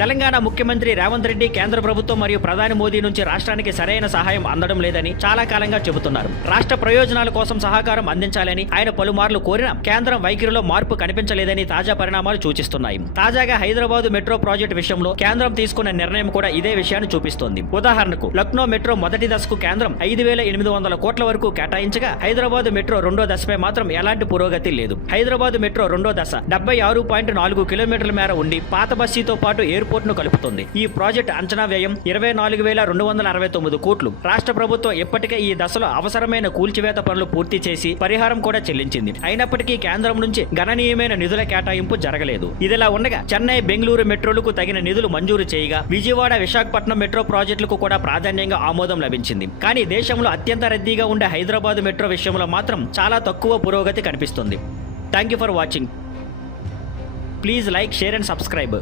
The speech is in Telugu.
తెలంగాణ ముఖ్యమంత్రి రేవంత్ రెడ్డి కేంద్ర ప్రభుత్వం మరియు ప్రధాని మోదీ నుంచి రాష్ట్రానికి సరైన సహాయం అందడం లేదని చాలా కాలంగా చెబుతున్నారు. రాష్ట్ర ప్రయోజనాల కోసం సహకారం అందించాలని ఆయన పలుమార్లు కోరినా కేంద్రం వైఖరిలో మార్పు కనిపించలేదని తాజా పరిణామాలు సూచిస్తున్నాయి. తాజాగా హైదరాబాద్ మెట్రో ప్రాజెక్టు విషయంలో కేంద్రం తీసుకున్న నిర్ణయం కూడా ఇదే విషయాన్ని చూపిస్తోంది. ఉదాహరణకు లక్నో మెట్రో మొదటి దశకు కేంద్రం 5,800 కోట్ల వరకు కేటాయించగా హైదరాబాద్ మెట్రో రెండో దశపై మాత్రం ఎలాంటి పురోగతి లేదు. హైదరాబాద్ మెట్రో రెండో దశ 76.4 కిలోమీటర్ల మేర ఉండి పాత బస్తీతో పాటు ఎయిర్పోర్ట్ ను కలుపుతుంది. ఈ ప్రాజెక్టు అంచనా వ్యయం 24,269 కోట్లు. రాష్ట్ర ప్రభుత్వం ఇప్పటికే ఈ దశలో అవసరమైన కూల్చివేత పనులు పూర్తి చేసి పరిహారం కూడా చెల్లించింది. అయినప్పటికీ కేంద్రం నుంచి గణనీయమైన నిధుల కేటాయింపు జరగలేదు. ఇదిలా ఉండగా చెన్నై బెంగళూరు మెట్రోలకు తగిన నిధులు మంజూరు చేయగా విజయవాడ విశాఖపట్నం మెట్రో ప్రాజెక్టులకు కూడా ప్రాధాన్యంగా ఆమోదం లభించింది. కానీ దేశంలో అత్యంత రద్దీగా ఉండే హైదరాబాద్ మెట్రో విషయంలో మాత్రం చాలా తక్కువ పురోగతి కనిపిస్తుంది. Thank you for watching. Please like, share and subscribe.